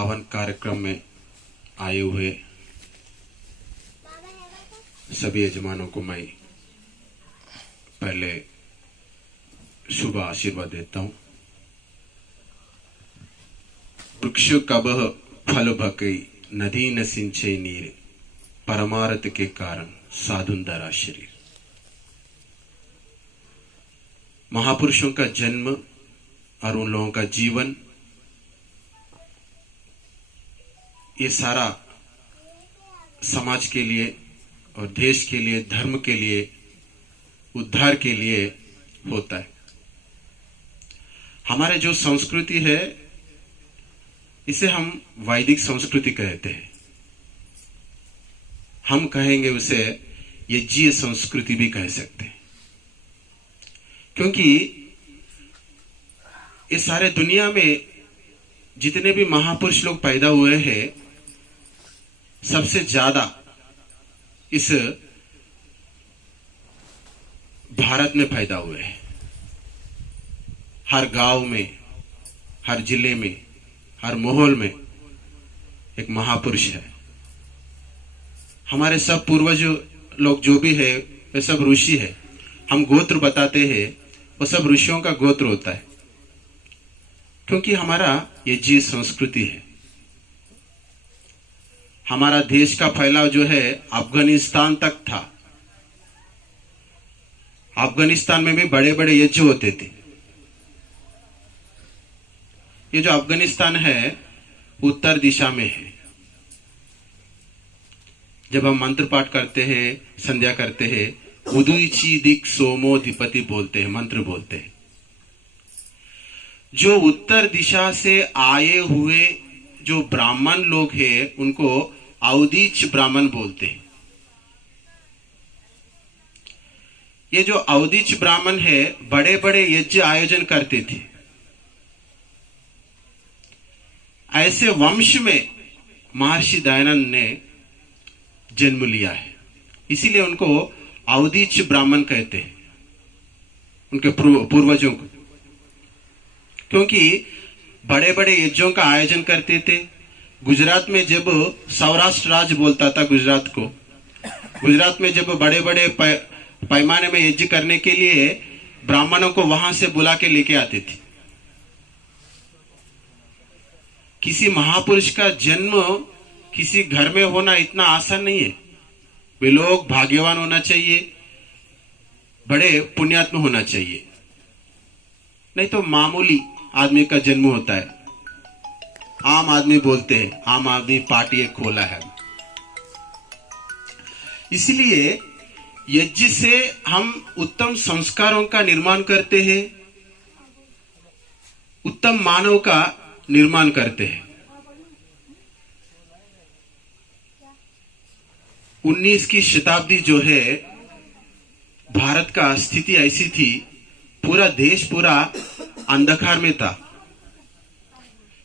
पावन कार्यक्रम में आए हुए सभी यजमानों को मैं पहले शुभ आशीर्वाद देता हूं। वृक्ष कबह फल भकई नदी न सिंचे नीर परमारथ के कारण साधुंदरा शरीर। महापुरुषों का जन्म और उन लोगों का जीवन, ये सारा समाज के लिए और देश के लिए, धर्म के लिए, उद्धार के लिए होता है। हमारे जो संस्कृति है इसे हम वैदिक संस्कृति कहते हैं। हम कहेंगे उसे यज्ञीय संस्कृति भी कह सकते हैं, क्योंकि इस सारे दुनिया में जितने भी महापुरुष लोग पैदा हुए हैं, सबसे ज्यादा इस भारत में पैदा हुए हैं। हर गांव में, हर जिले में, हर माहौल में एक महापुरुष है। हमारे सब पूर्वज लोग जो भी है वे सब ऋषि है। हम गोत्र बताते हैं, वो सब ऋषियों का गोत्र होता है, क्योंकि हमारा ये जी संस्कृति है। हमारा देश का फैलाव जो है अफगानिस्तान तक था। अफगानिस्तान में भी बड़े बड़े यज्ञ होते थे। ये जो अफगानिस्तान है उत्तर दिशा में है। जब हम मंत्र पाठ करते हैं, संध्या करते हैं, उदुची दिक सोमोधिपति बोलते हैं, मंत्र बोलते हैं। जो उत्तर दिशा से आए हुए जो ब्राह्मण लोग हैं उनको अवधीच ब्राह्मण बोलते हैं। ये जो अवधीच ब्राह्मण है बड़े बड़े यज्ञ आयोजन करते थे। ऐसे वंश में महर्षि दयानंद ने जन्म लिया है, इसीलिए उनको अवधीच ब्राह्मण कहते हैं, उनके पूर्वजों को, क्योंकि बड़े बड़े यज्ञों का आयोजन करते थे। गुजरात में जब सौराष्ट्र राज्य बोलता था गुजरात को, गुजरात में जब बड़े बड़े पैमाने में यज्ञ करने के लिए ब्राह्मणों को वहां से बुला के लेके आते थे। किसी महापुरुष का जन्म किसी घर में होना इतना आसान नहीं है। वे लोग भाग्यवान होना चाहिए, बड़े पुण्यात्म होना चाहिए, नहीं तो मामूली आदमी का जन्म होता है। आम आदमी बोलते हैं, आम आदमी पार्टी एक खोला है। इसलिए यज्ञ से हम उत्तम संस्कारों का निर्माण करते हैं, उत्तम मानव का निर्माण करते हैं। 19वीं शताब्दी जो है, भारत का स्थिति ऐसी थी, पूरा देश पूरा अंधकार में था।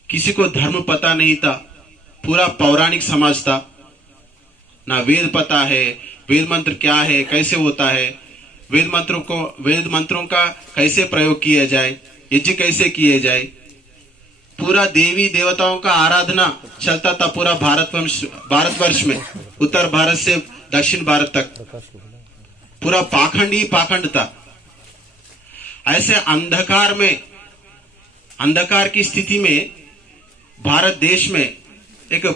किसी को धर्म पता नहीं था, पूरा पौराणिक समाज था। ना वेद पता है, वेद मंत्र क्या है, कैसे होता है, वेद मंत्रों का कैसे प्रयोग किया जाए, यज्ञ कैसे किए जाए। पूरा देवी देवताओं का आराधना चलता था पूरा भारतवर्ष में, उत्तर भारत से दक्षिण भारत तक पूरा पाखंड ही पाखंड था। ऐसे अंधकार की स्थिति में भारत देश में एक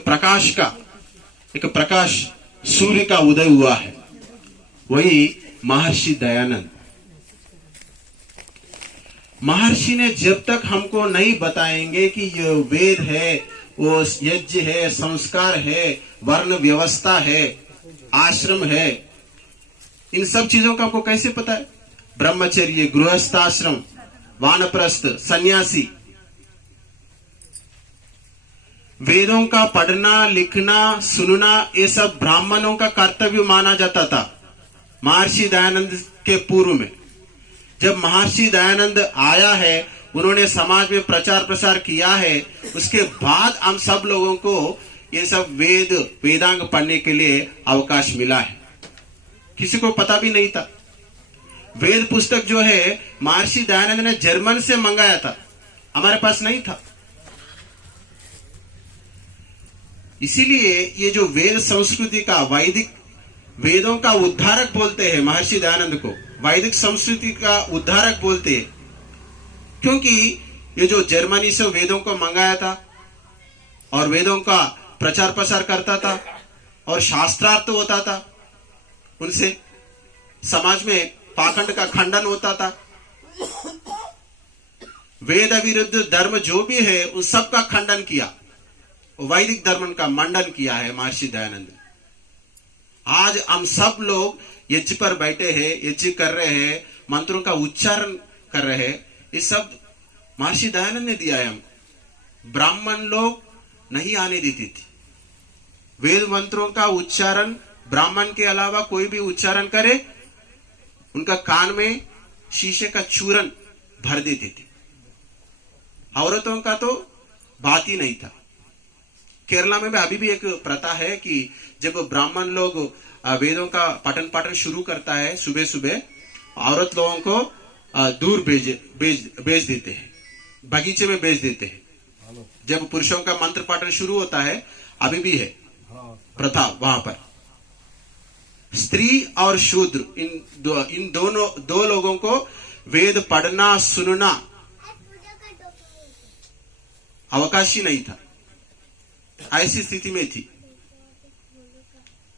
प्रकाश सूर्य का उदय हुआ है, वही महर्षि दयानंद। महर्षि ने जब तक हमको नहीं बताएंगे कि ये वेद है, वो यज्ञ है, संस्कार है, वर्ण व्यवस्था है, आश्रम है, इन सब चीजों का आपको कैसे पता है? ब्रह्मचर्य, गृहस्थाश्रम, वानप्रस्थ, सन्यासी, वेदों का पढ़ना, लिखना, सुनना, ये सब ब्राह्मणों का कर्तव्य माना जाता था महर्षि दयानंद के पूर्व में। जब महर्षि दयानंद आया है, उन्होंने समाज में प्रचार प्रसार किया है, उसके बाद हम सब लोगों को ये सब वेदांग पढ़ने के लिए अवकाश मिला है। किसी को पता भी नहीं था। वेद पुस्तक जो है महर्षि दयानंद ने जर्मन से मंगाया था, हमारे पास नहीं था। इसीलिए ये जो वेद संस्कृति का वैदिक वेदों का उद्धारक बोलते हैं महर्षि दयानंद को, वैदिक संस्कृति का उद्धारक बोलते हैं, क्योंकि ये जो जर्मनी से वेदों को मंगाया था और वेदों का प्रचार प्रसार करता था और शास्त्रार्थ होता था, उनसे समाज में पाखंड का खंडन होता था। वेद विरुद्ध धर्म जो भी है उन सब का खंडन किया, वैदिक धर्म का मंडन किया है महर्षि दयानंद। आज हम सब लोग यज्ञ पर बैठे हैं, यज्ञ कर रहे हैं, मंत्रों का उच्चारण कर रहे हैं, ये सब महर्षि दयानंद ने दिया है हमको। ब्राह्मण लोग नहीं आने देती थी। वेद मंत्रों का उच्चारण ब्राह्मण के अलावा कोई भी उच्चारण करे, उनका कान में शीशे का चूरन भर देते थे। औरतों का तो बात ही नहीं था। केरला में भी अभी भी एक प्रथा है कि जब ब्राह्मण लोग वेदों का पठन पाठन शुरू करता है सुबह सुबह, औरत लोगों को दूर भेज देते हैं, बगीचे में भेज देते हैं। जब पुरुषों का मंत्र पाठन शुरू होता है, अभी भी है प्रथा वहां पर। स्त्री और शूद्र इन दोनों दो लोगों को वेद पढ़ना सुनना अवकाश ही नहीं था। ऐसी स्थिति में थी।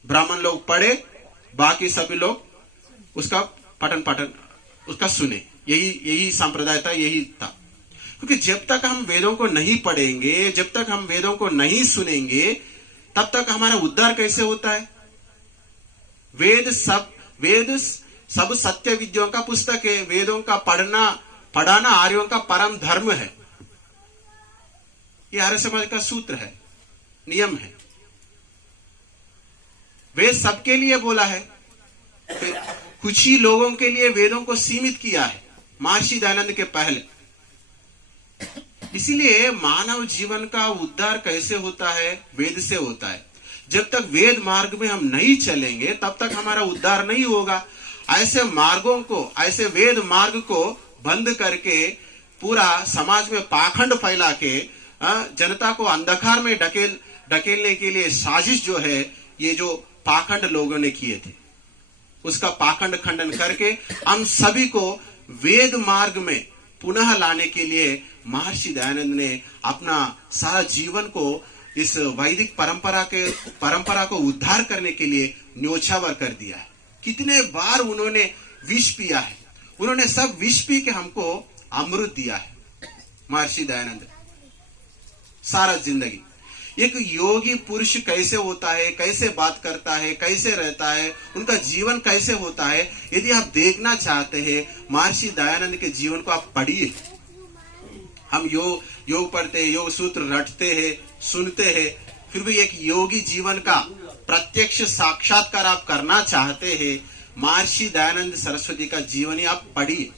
ब्राह्मण लोग पढ़े, बाकी सभी लोग उसका पठन पाठन उसका सुने। यही संप्रदाय था, यही था। क्योंकि जब तक हम वेदों को नहीं पढ़ेंगे, जब तक हम वेदों को नहीं सुनेंगे, तब तक हमारा उद्धार कैसे होता है? वेद सब सत्य विद्याओं का पुस्तक है। वेदों का पढ़ाना आर्यों का परम धर्म है। ये आर्य समाज का सूत्र है, नियम है। वेद सबके लिए बोला है, कुछ ही लोगों के लिए वेदों को सीमित किया है महर्षि दयानंद के पहले। इसीलिए मानव जीवन का उद्धार कैसे होता है? वेद से होता है। जब तक वेद मार्ग में हम नहीं चलेंगे, तब तक हमारा उद्धार नहीं होगा। ऐसे मार्गों को, ऐसे वेद मार्ग को बंद करके पूरा समाज में पाखंड फैला के जनता को अंधकार में ढकेलने के लिए साजिश जो है, ये जो पाखंड लोगों ने किए थे, उसका पाखंड खंडन करके हम सभी को वेद मार्ग में पुनः लाने के लिए महर्षि दयानंद ने अपना सारा जीवन को इस वैदिक परंपरा को उद्धार करने के लिए न्योछावर कर दिया है। कितने बार उन्होंने विष पिया है, उन्होंने सब विष पी के हमको अमृत दिया है। महर्षि दयानंद सारा जिंदगी एक योगी पुरुष कैसे होता है, कैसे बात करता है, कैसे रहता है, उनका जीवन कैसे होता है, यदि आप देखना चाहते हैं महर्षि दयानंद के जीवन को आप पढ़िए। हम योग पढ़ते हैं, योग सूत्र रटते हैं, सुनते हैं, फिर भी एक योगी जीवन का प्रत्यक्ष साक्षात्कार आप करना चाहते हैं, महर्षि दयानंद सरस्वती का जीवन ही आप पढ़िए।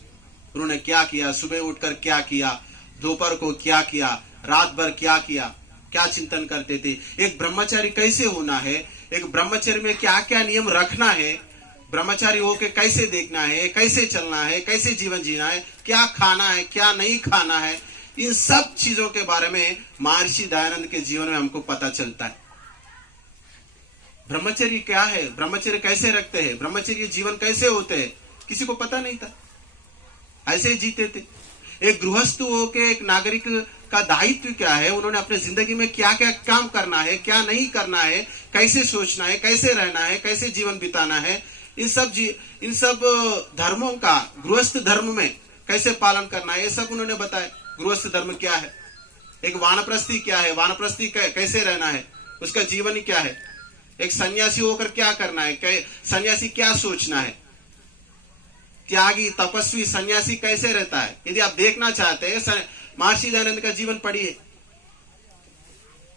उन्होंने क्या किया, सुबह उठकर क्या किया, दोपहर को क्या किया, रात भर क्या किया, क्या चिंतन करते थे, एक ब्रह्मचारी कैसे होना है, एक ब्रह्मचर्य में क्या क्या नियम रखना है, ब्रह्मचारी होकर कैसे देखना है, कैसे चलना है, कैसे जीवन जीना है, क्या खाना है, क्या नहीं खाना है, इन सब चीजों के बारे में महर्षि दयानंद के जीवन में हमको पता चलता है। ब्रह्मचर्य क्या है, ब्रह्मचर्य कैसे रखते हैं, ब्रह्मचर्य जीवन कैसे होते हैं, किसी को पता नहीं था। ऐसे ही जीते थे। एक गृहस्थ होके एक नागरिक का दायित्व क्या है, उन्होंने अपने जिंदगी में क्या क्या काम करना है, क्या नहीं करना है, कैसे सोचना है, कैसे रहना है, कैसे जीवन बिताना है, इन सब धर्मों का गृहस्थ धर्म में कैसे पालन करना है, ये सब उन्होंने बताया। गृहस्थ धर्म क्या है, एक वानप्रस्थी क्या है, वानप्रस्थी कैसे रहना है, उसका जीवन ही क्या है, एक सन्यासी होकर क्या करना है, सन्यासी क्या सोचना है, त्यागी तपस्वी सन्यासी कैसे रहता है। यदि आप देखना चाहते हैं महर्षि दयानंद का जीवन पढ़िए।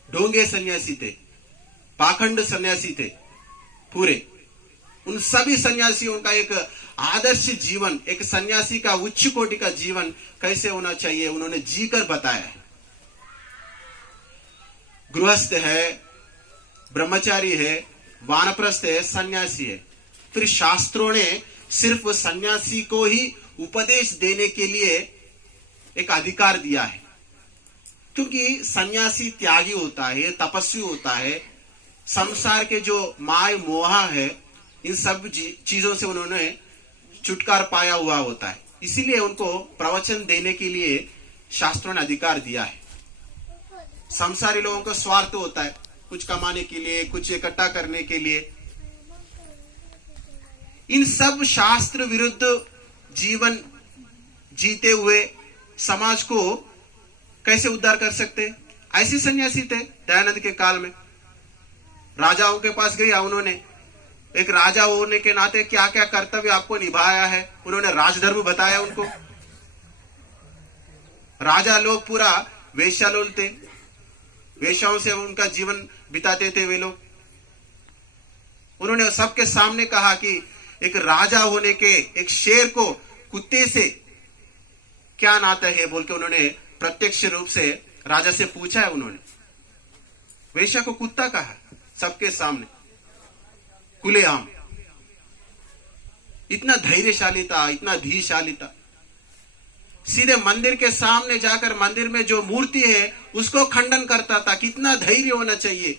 ढोंगे सन्यासी थे, पाखंड सन्यासी थे पूरे। उन सभी सन्यासियों का एक आदर्श जीवन, एक सन्यासी का उच्च कोटि का जीवन कैसे होना चाहिए, उन्होंने जीकर बताया है। गृहस्थ है, ब्रह्मचारी है, वानप्रस्थ है, सन्यासी है। फिर शास्त्रों ने सिर्फ सन्यासी को ही उपदेश देने के लिए एक अधिकार दिया है। क्योंकि सन्यासी त्यागी होता है, तपस्वी होता है, संसार के जो माय मोह है, इन सब चीजों से उन्होंने छुटकारा पाया हुआ होता है। इसीलिए उनको प्रवचन देने के लिए शास्त्रों ने अधिकार दिया है। संसारी लोगों का स्वार्थ होता है, कुछ कमाने के लिए, कुछ इकट्ठा करने के लिए। इन सब शास्त्र विरुद्ध जीवन जीते हुए समाज को कैसे उद्धार कर सकते? ऐसे सन्यासी थे दयानंद के काल में। राजाओं के पास गया, उन्होंने एक राजा होने के नाते क्या क्या कर्तव्य आपको निभाया है, उन्होंने राजधर्म बताया उनको। राजा लोग पूरा वेश्यालोल थे, वेश्याओं से उनका जीवन बिताते थे वे लोग। उन्होंने सबके सामने कहा कि एक राजा होने के एक शेर को कुत्ते से क्या नाता है बोल के उन्होंने प्रत्यक्ष रूप से राजा से पूछा है। उन्होंने वेश्या को कुत्ता कहा सबके सामने, खुलेआम। इतना धैर्यशाली था, इतना धीशाली था। सीधे मंदिर के सामने जाकर मंदिर में जो मूर्ति है उसको खंडन करता था। कितना धैर्य होना चाहिए,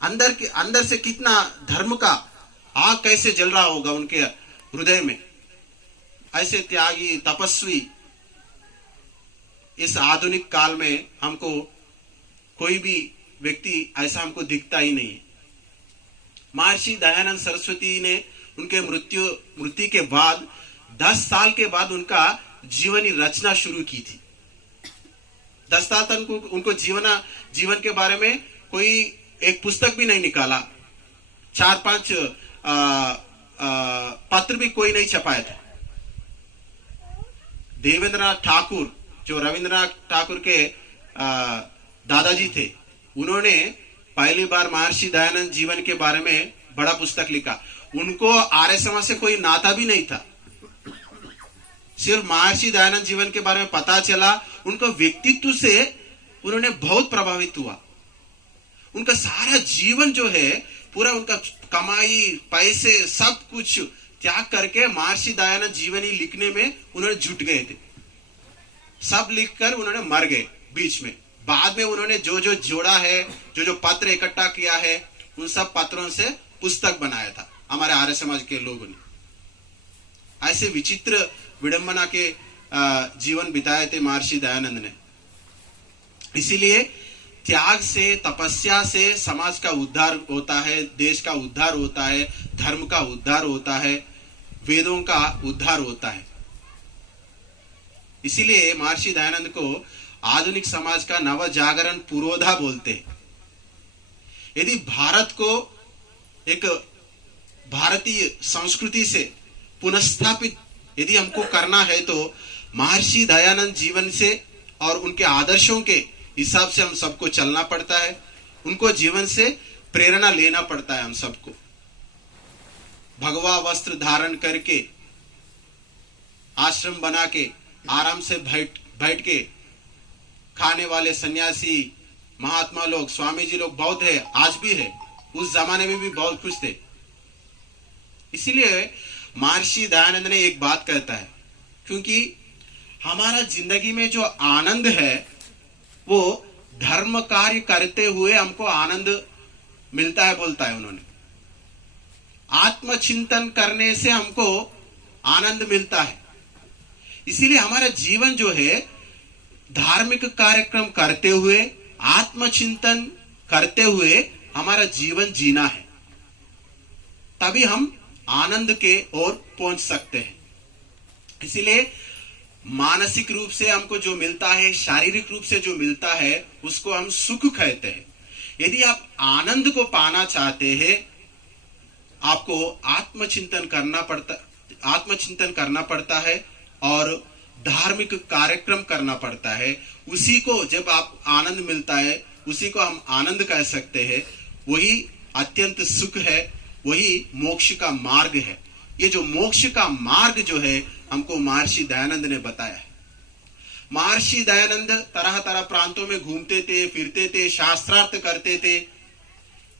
अंदर से कितना धर्म का आग कैसे जल रहा होगा उनके हृदय में। ऐसे त्यागी तपस्वी इस आधुनिक काल में हमको कोई भी व्यक्ति ऐसा हमको दिखता ही नहीं है। महर्षि दयानंद सरस्वती ने उनके मृत्यु के बाद 10 साल के बाद उनका जीवनी रचना शुरू की थी। 10 साल तक उनको जीवन के बारे में कोई एक पुस्तक भी नहीं निकाला, 4-5 पत्र भी कोई नहीं छपाया था। देवेंद्रनाथ ठाकुर जो रविंद्रनाथ ठाकुर के दादाजी थे, उन्होंने पहली बार महर्षि दयानंद जीवन के बारे में बड़ा पुस्तक लिखा। उनको आर्य समाज से कोई नाता भी नहीं था, सिर्फ महर्षि दयानंद जीवन के बारे में पता चला। उनको व्यक्तित्व से उन्होंने बहुत प्रभावित हुआ। उनका सारा जीवन जो है पूरा, उनका कमाई पैसे सब कुछ त्याग करके महर्षि दयानंद जीवनी लिखने में उन्होंने जुट गए थे। सब लिखकर उन्होंने मर गए बीच में। बाद में उन्होंने जो जो जोड़ा है, जो जो पत्र इकट्ठा किया है, उन सब पत्रों से पुस्तक बनाया था हमारे आर्य समाज के लोगों ने। ऐसे विचित्र विडंबना के जीवन बिताए थे महर्षि दयानंद ने। इसीलिए त्याग से, तपस्या से समाज का उद्धार होता है, देश का उद्धार होता है, धर्म का उद्धार होता है, वेदों का उद्धार होता है। इसीलिए महर्षि दयानंद को आधुनिक समाज का नव जागरण पुरोधा बोलते हैं। यदि भारत को एक भारतीय संस्कृति से पुनर्स्थापित यदि हमको करना है तो महर्षि दयानंद जीवन से और उनके आदर्शों के हिसाब से हम सबको चलना पड़ता है। उनको जीवन से प्रेरणा लेना पड़ता है हम सबको। भगवा वस्त्र धारण करके, आश्रम बना के, आराम से बैठ के खाने वाले सन्यासी, महात्मा लोग, स्वामी जी लोग बहुत है, आज भी है, उस जमाने में भी बहुत खुश थे। इसीलिए महर्षि दयानंद ने एक बात कहता है, क्योंकि हमारा जिंदगी में जो आनंद है वो धर्म कार्य करते हुए हमको आनंद मिलता है, बोलता है उन्होंने। आत्मचिंतन करने से हमको आनंद मिलता है। इसीलिए हमारा जीवन जो है धार्मिक कार्यक्रम करते हुए, आत्मचिंतन करते हुए हमारा जीवन जीना है, तभी हम आनंद के ओर पहुंच सकते हैं। इसीलिए मानसिक रूप से हमको जो मिलता है, शारीरिक रूप से जो मिलता है, उसको हम सुख कहते हैं। यदि आप आनंद को पाना चाहते हैं, आपको आत्मचिंतन करना पड़ता है और धार्मिक कार्यक्रम करना पड़ता है। उसी को जब आप आनंद मिलता है, उसी को हम आनंद कह सकते हैं। वही अत्यंत सुख है, वही मोक्ष का मार्ग है। ये जो मोक्ष का मार्ग जो है हमको महर्षि दयानंद ने बताया है। महर्षि दयानंद तरह तरह प्रांतों में घूमते थे, फिरते थे, शास्त्रार्थ करते थे।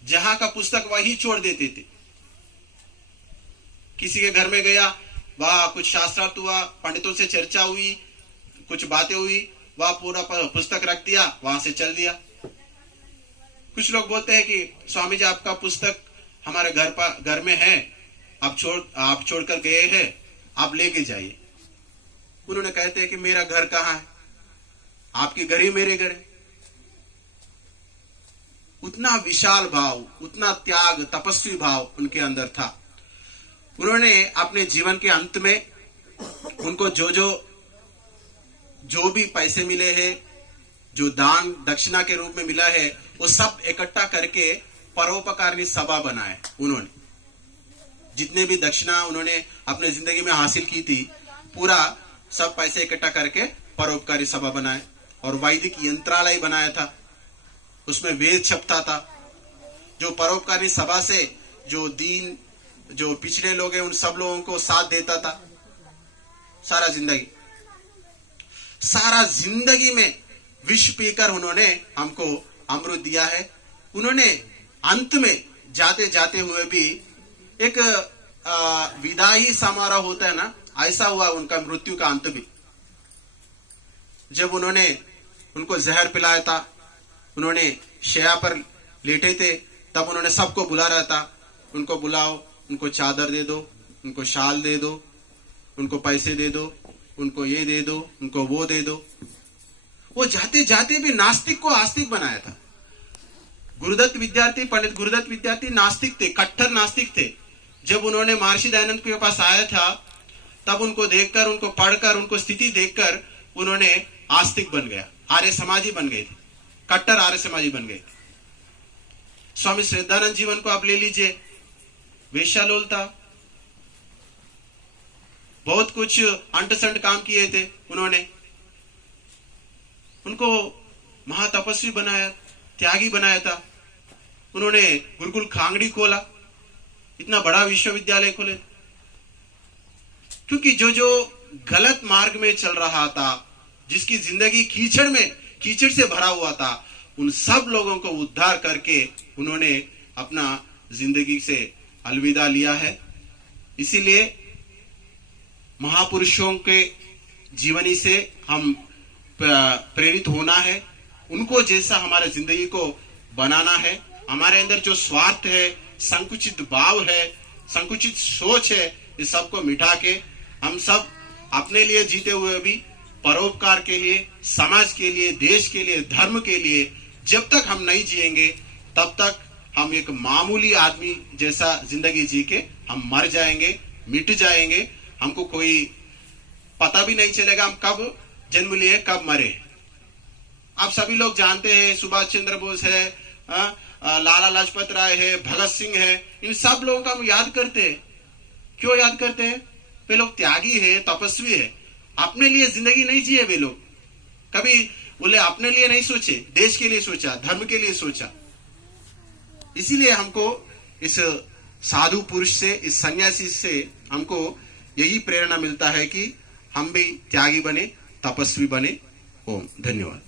जहां का पुस्तक वही छोड़ देते थे। किसी के घर में गया, वहां कुछ शास्त्रार्थ हुआ, पंडितों से चर्चा हुई, कुछ बातें हुई, वह पूरा पुस्तक रख दिया, वहां से चल दिया। कुछ लोग बोलते हैं कि स्वामी जी आपका पुस्तक हमारे घर में है, आप छोड़कर गए हैं, आप लेके जाइए। उन्होंने कहते हैं कि मेरा घर कहाँ है, आपके घर ही मेरे घर है। उतना विशाल भाव, उतना त्याग, तपस्वी भाव उनके अंदर था। उन्होंने अपने जीवन के अंत में उनको जो भी पैसे मिले हैं, जो दान दक्षिणा के रूप में मिला है, वो सब इकट्ठा करके परोपकारिणी सभा बनाए। उन्होंने जितने भी दक्षिणा उन्होंने अपने जिंदगी में हासिल की थी, पूरा सब पैसे इकट्ठा करके परोपकारी सभा बनाए और वैदिक यंत्रालय बनाया था। उसमें वेद छपता था। जो परोपकारी सभा से जो पिछड़े लोग हैं उन सब लोगों को साथ देता था। सारा जिंदगी में विष पीकर उन्होंने हमको अमृत दिया है। उन्होंने अंत में जाते जाते हुए भी एक विदाई समारोह होता है ना, ऐसा हुआ उनका मृत्यु का अंत भी। जब उन्होंने उनको जहर पिलाया था, उन्होंने शैया पर लेटे थे, तब उन्होंने सबको बुला रहा था, उनको बुलाओ, उनको चादर दे दो, उनको शाल दे दो, उनको पैसे दे दो, उनको ये दे दो, उनको वो दे दो। वो जाते जाते भी नास्तिक को आस्तिक बनाया था। पंडित गुरुदत्त विद्यार्थी नास्तिक थे, कट्टर नास्तिक थे। जब उन्होंने महर्षि दयानंद के पास आया था, तब उनको देखकर, उनको पढ़कर, उनको स्थिति देखकर उन्होंने आस्तिक बन गया, आर्य समाजी बन गए थे, कट्टर आर्य समाजी बन गए। स्वामी श्रद्धानंद जीवन को आप ले लीजिए, वेश्यालोल था, बहुत कुछ अंट संट काम किए थे उन्होंने। उनको महातपस्वी बनाया, त्यागी बनाया था। उन्होंने गुरुकुल खांगड़ी खोला, इतना बड़ा विश्वविद्यालय खोले, क्योंकि जो गलत मार्ग में चल रहा था, जिसकी जिंदगी कीचड़ से भरा हुआ था, उन सब लोगों को उद्धार करके उन्होंने अपना जिंदगी से अलविदा लिया है। इसीलिए महापुरुषों के जीवनी से हम प्रेरित होना है, उनको जैसा हमारे जिंदगी को बनाना है। हमारे अंदर जो स्वार्थ है, संकुचित भाव है, संकुचित सोच है, इस सबको मिटा के हम सब अपने लिए जीते हुए भी परोपकार के लिए, समाज के लिए, देश के लिए, धर्म के लिए जब तक हम नहीं जिएंगे, तब तक हम एक मामूली आदमी जैसा जिंदगी जी के हम मर जाएंगे, मिट जाएंगे। हमको कोई पता भी नहीं चलेगा हम कब जन्म लिए, कब मरे। आप सभी लोग जानते हैं, सुभाष चंद्र बोस है, लाला लाजपत राय है, भगत सिंह है, इन सब लोगों का हम याद करते हैं। क्यों याद करते हैं? वे लोग त्यागी है, तपस्वी है, अपने लिए जिंदगी नहीं जिए। वे लोग कभी बोले अपने लिए नहीं सोचे, देश के लिए सोचा, धर्म के लिए सोचा। इसीलिए हमको इस साधु पुरुष से, इस सन्यासी से हमको यही प्रेरणा मिलता है कि हम भी त्यागी बने, तपस्वी बने। ओम धन्यवाद।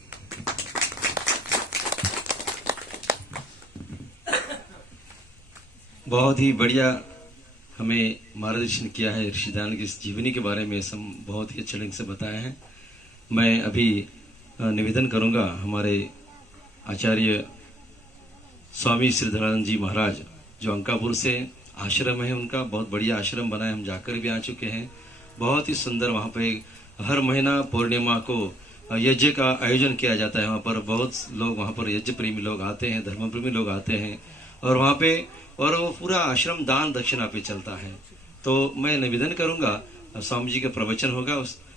बहुत ही बढ़िया हमें मार्गदर्शन किया है ऋषिदान की इस जीवनी के बारे में, सब बहुत ही अच्छे ढंग से बताया है। मैं अभी निवेदन करूंगा हमारे आचार्य स्वामी श्रीधरानंद जी महाराज, जो अंकापुर से आश्रम है उनका, बहुत बढ़िया आश्रम बना है, हम जाकर भी आ चुके हैं। बहुत ही सुंदर, वहाँ पे हर महीना पूर्णिमा को यज्ञ का आयोजन किया जाता है। वहाँ पर बहुत लोग, वहाँ पर यज्ञ प्रेमी लोग आते हैं, धर्म प्रेमी लोग आते हैं, और वहाँ पे और वो पूरा आश्रम दान दक्षिणा पे चलता है। तो मैं निवेदन करूंगा, स्वामी जी का प्रवचन होगा,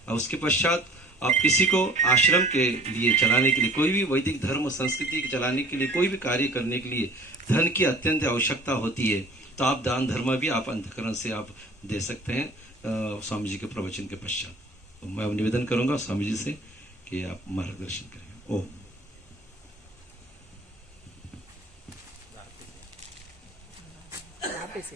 उसके पश्चात आप किसी को आश्रम के लिए चलाने के लिए, कोई भी वैदिक धर्म संस्कृति के चलाने के लिए, कोई भी कार्य करने के लिए धन की अत्यंत आवश्यकता होती है, तो आप दान धर्म भी आप अंतःकरण से आप दे सकते हैं स्वामी जी के प्रवचन के पश्चात। तो मैं निवेदन करूंगा स्वामी जी से कि आप मार्गदर्शन करें। ओम। पे से